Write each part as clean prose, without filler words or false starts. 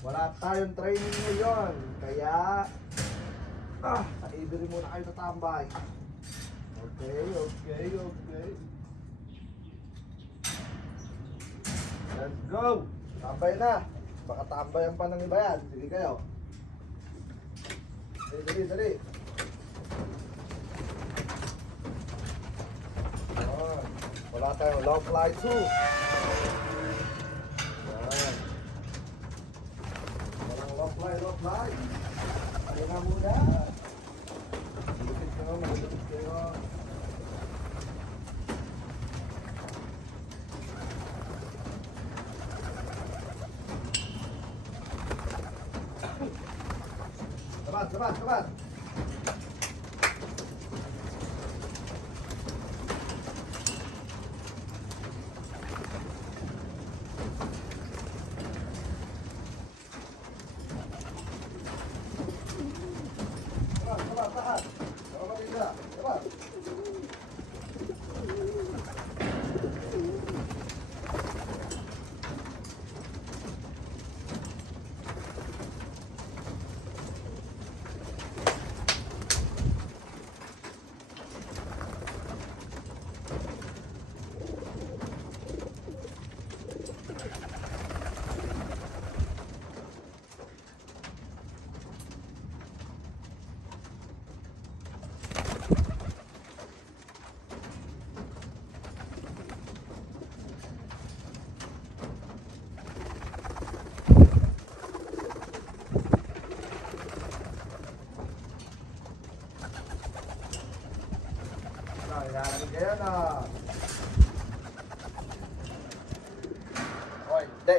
Wala tayong training ngayon. Kaya, sa-ibiri muna kayo tatambay. Okay. Let's go! Tambay na! Baka tambayan pa ng iba yan. Sige kayo. Dali. Wala tayong long fly too. Yan. Walang long fly. Ayun na muna. Malupit kayo. Sabat. Tahan. Sabat. Ilalamig kayo na. Oy, hindi.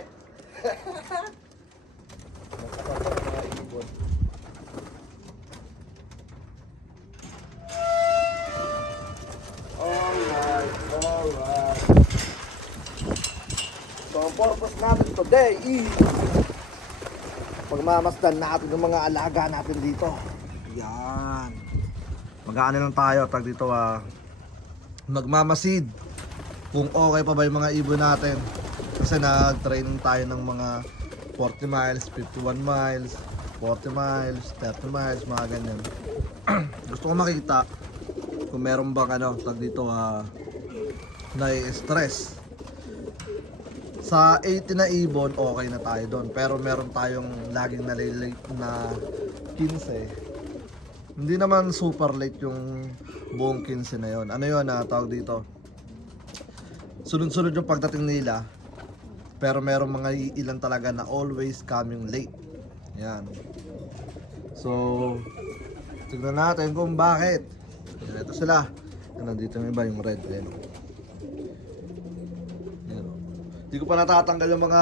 Nakapasok mga ibon. Alright. So, ang purpose natin today is pagmamasdan natin yung mga alaga natin dito. Yan. Mag-aano lang tayo, tag dito magmamasid kung okay pa ba yung mga ibon natin. Kasi nag-training tayo ng mga 40 miles, 51 miles, 40 miles, 30 miles, mga ganyan. Gusto ko makita kung meron bang tag dito na-stress. Sa 80 na ibon, okay na tayo doon. Pero meron tayong laging nalilate na 15. Hindi naman super late yung buong 15 na yun. Ano yun tawag dito? Sunod-sunod yung pagdating nila. Pero meron mga ilan talaga na always coming late. Yan. So, tignan natin kung bakit. Yan, ito sila. Nandito yung iba, yung red. Yan. Hindi ko pa natatanggal yung mga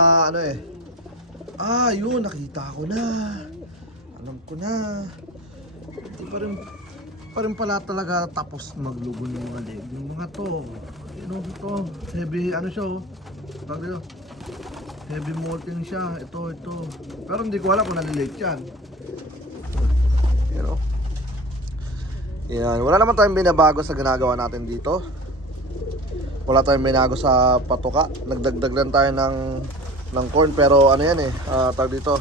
yun, nakita ko na. Alam ko na. Pa rin pala talaga tapos maglugon yung mga leg. Yung mga to, ito, heavy siya heavy molting siya, ito. Pero hindi ko alam kung nalilate yan. Yan, wala naman tayong binabago sa ginagawa natin dito. Wala tayong binago sa patuka. Nagdagdag lang tayo ng corn, pero tawag dito.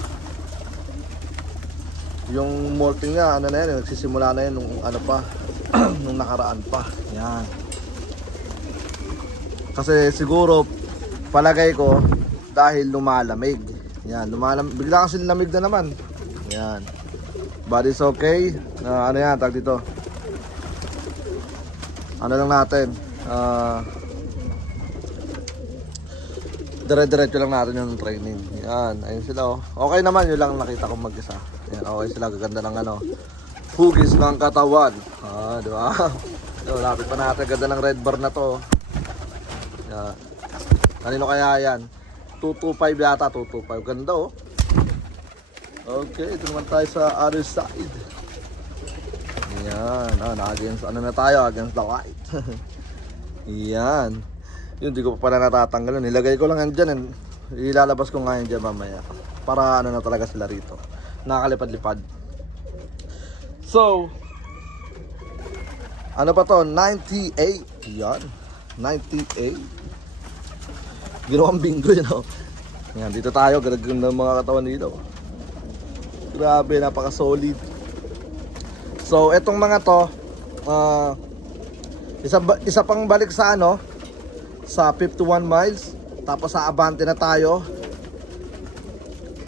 Yung molting nga, nagsisimula na yan nung nung nakaraan pa. Yan. Kasi siguro, palagay ko, dahil lumalamig. Yan, bigla kasi lamig na naman. Yan. Body's okay. Tag dito. Lang natin. Dire-diretso lang natin yung training. Yan, ayun sila Okay naman, yun lang nakita kong mag-isa. Yan, okay sila, gaganda ng hugis ng katawan. Di ba? Lapit pa natin, ganda ng red bar na to. Yan. Kanino kaya yan? 225 yata, 225. Ganda Okay, ito naman tayo sa other side. Yan, against na tayo, against the light. Yan. Yun, di ko pa pala natatanggal yun. Nilagay ko lang yan dyan. Ilalabas ko nga yan dyan mamaya. Para na talaga sila rito. Nakakalipad-lipad. So, ano pa to? 98. Yan. 98. Ginawang bingo yun Yan, dito tayo, ganda ng mga katawan dito. Grabe, napaka-solid. So, etong mga to, isa pang balik sa ano, sa 51 miles. Tapos sa Abante na tayo.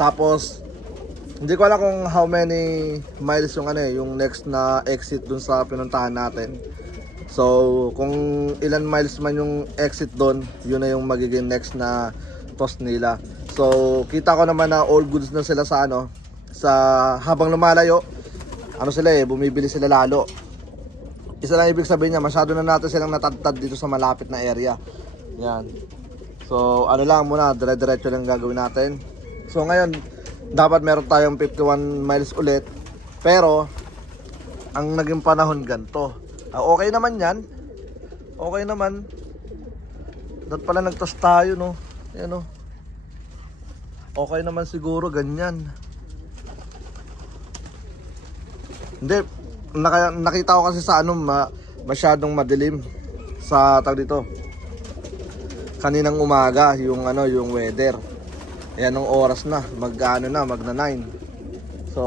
Tapos, hindi ko alam kung how many miles yung ano yung next na exit dun sa pinuntahan natin. So, kung ilan miles man yung exit dun, yun na yung magiging next na toss nila. So, kita ko naman na all goods na sila sa ano, sa habang lumalayo, ano sila bumibili sila lalo. Isa lang ibig sabihin niya, masyado na natin silang natadtad dito sa malapit na area. Yan. So, ano lang muna, dire-diretso lang gagawin natin. So, ngayon, dapat meron tayong 51 miles ulit. Pero, ang naging panahon ganito. Okay naman yan. Okay naman. Dapat pala nagtos tayo, no? Yan, no? Okay naman siguro, ganyan. Hindi. Nakita ko kasi sa ano, masyadong madilim sa tag dito. Kaninang umaga, yung ano, yung weather. Ayan ang oras na, magna 9. So,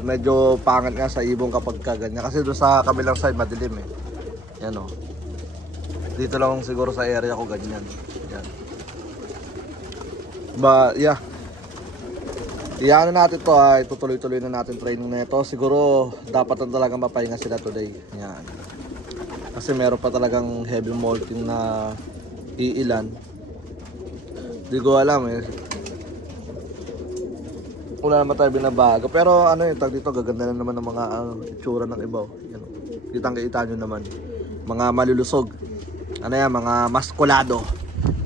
medyo pangat nga sa ibong kapag kaganyan. Kasi doon sa kabilang side, madilim Yan o. Dito lang siguro sa area ko ganyan. Yan. But, yeah. Iyaano natin to ay tutuloy-tuloy na natin training na ito. Siguro, dapat na talaga mapahinga sila today. Yan. Kasi meron pa talagang heavy molting na iilan. Hindi ko alam Wala naman tayo binabago. Pero ano tag dito, gaganda na naman ng mga itsura ng iba. Yan. Kitang-kita nyo naman. Mga malulusog. Ano yan, mga maskulado.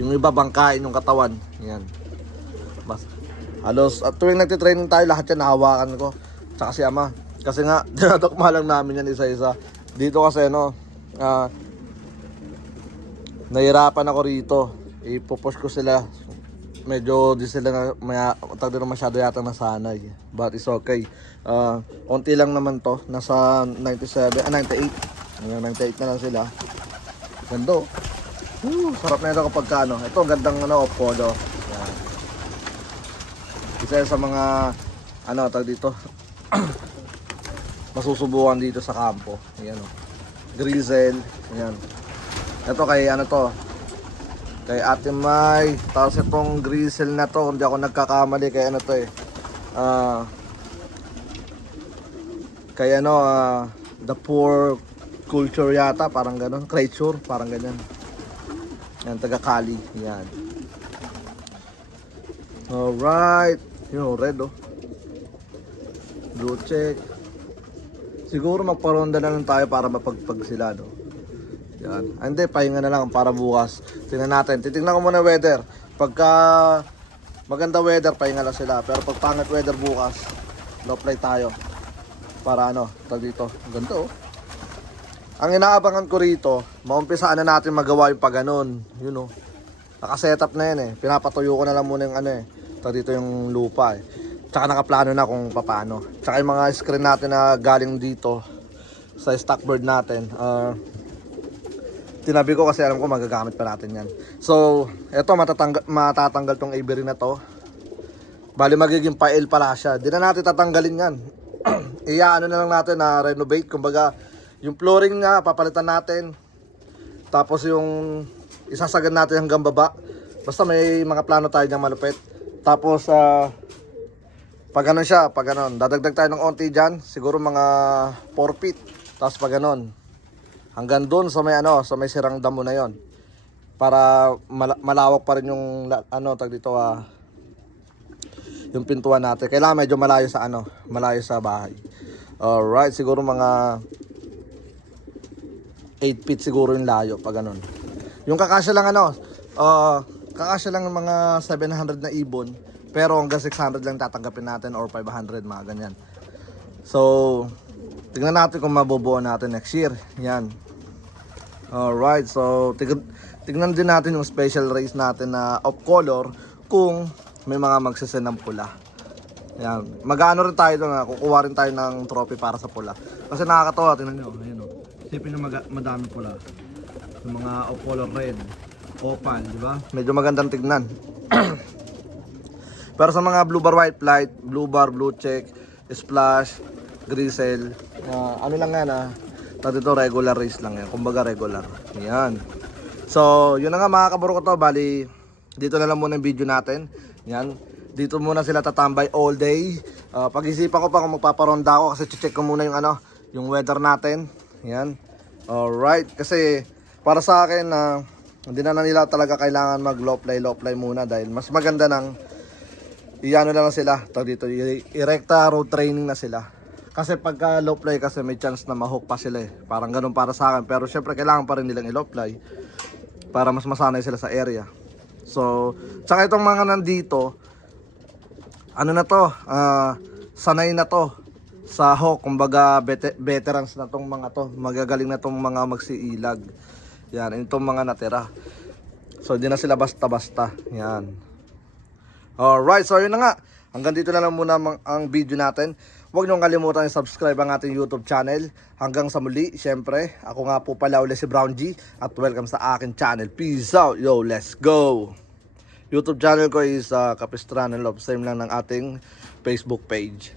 Yung iba bangkain yung katawan. Yan. Halos, at tuwing nagtitraining tayo, lahat yan nahawakan ko. Tsaka si ama. Kasi nga, dinadokma lang namin yan isa-isa. Dito kasi nahirapan ako rito. Ipupush ko sila. Medyo di sila masyado yata nasanay. But it's okay. Unti lang naman to. Nasa 98. Ngayon 98 na lang sila. Ganda. Sarap na ito kapag ano. Ito gandang off-color. Yan. Isa sa mga tag dito. Masusubukan dito sa kampo. Ayan Grizzle. Ayan. Ito kay kay Ate May. Tapos itong Grizzle na to, hindi ako nagkakamali kay kay The Poor Culture yata, parang ganon. Creature, parang ganyan. Yan, taga Cali. Yan. Alright. Yung red blue check. Siguro magparonda na lang tayo para mapagpag sila Yan. Hindi, pahinga na lang para bukas. Tingnan natin. Titingnan ko muna weather. Pagka maganda weather, pahinga lang sila. Pero pag pangit weather bukas, low fly tayo. Para tag dito. Ganda Ang inaabangan ko rito, maumpisaan na natin magawa yung paganon. Yun Nakasetup na yan Pinapatuyo ko na lang muna yung tag dito yung lupa Tsaka nakaplano na kung paano. Tsaka yung mga screen natin na galing dito sa stockboard natin. Tinabi ko kasi alam ko magagamit pa natin yan. So, eto matatanggal tong Avery na to. Bali magiging file pala siya. Di na natin tatanggalin yan. Iyaano na lang natin na renovate. Kumbaga, yung flooring niya papalitan natin. Tapos yung isasagad natin hanggang baba. Basta may mga plano tayo niyang malupit. Tapos, pag ganun siya, pag ganun, dadagdag tayo ng onti dyan. Siguro mga 4 feet. Tapos pag ganun, hanggang doon sa may sa may sirang damo na 'yon. Para malawak pa rin yung tag dito yung pintuan natin. Kailangan medyo malayo sa bahay. Alright, siguro mga 8 feet siguro yung layo pag ganun. Yung kakasya lang kakasya lang mga 700 na ibon, pero hanggang 600 lang tatanggapin natin or 500 mga ganyan. So, tingnan natin kung mabubuo natin next year. Yan. Alright, so tignan din natin yung special race natin na off color kung may mga magsasend ng pula. Yan. Mag-ano rin tayo doon kukuha rin tayo ng trophy para sa pula. Kasi nakakatawa, tingnan nyo. Ayun Isipin nyo madami pula. Yung mga off color red, opal, di ba? Medyo magandang tignan. Pero sa mga blue bar white flight, blue bar, blue check, splash, gristle, ano lang yan dito regular race lang yan, kumbaga regular. Yan. So, yun na nga mga kaburo ko to, bali dito na lang muna yung video natin. Yan. Dito muna sila tatambay all day. Pag-isipan ko pa kung magpaparonda ako kasi check ko muna yung yung weather natin. Yan. Alright, kasi para sa akin hindi na nila talaga kailangan mag low fly muna dahil mas maganda nang iano lang sila, dito i-recta road training na sila. Kasi pagka low fly kasi may chance na ma-hook pa sila eh. Parang ganun para sa akin. Pero syempre kailangan pa rin nilang i-low fly para mas masanay sila sa area. So, tsaka itong mga nandito, ano na to, sanay na to sa hook. Kumbaga veterans na tong mga to. Magagaling na tong mga magsiilag. Yan, itong mga natira. So, di na sila basta-basta. Yan. Alright, so yun na nga. Hanggang dito na lang muna ang video natin. Huwag niyong kalimutan i-subscribe ang ating YouTube channel. Hanggang sa muli, syempre, ako nga po pala ulit si Brown G. At welcome sa akin channel. Peace out, yo, let's go! YouTube channel ko is Capistrano Love. Same lang ng ating Facebook page.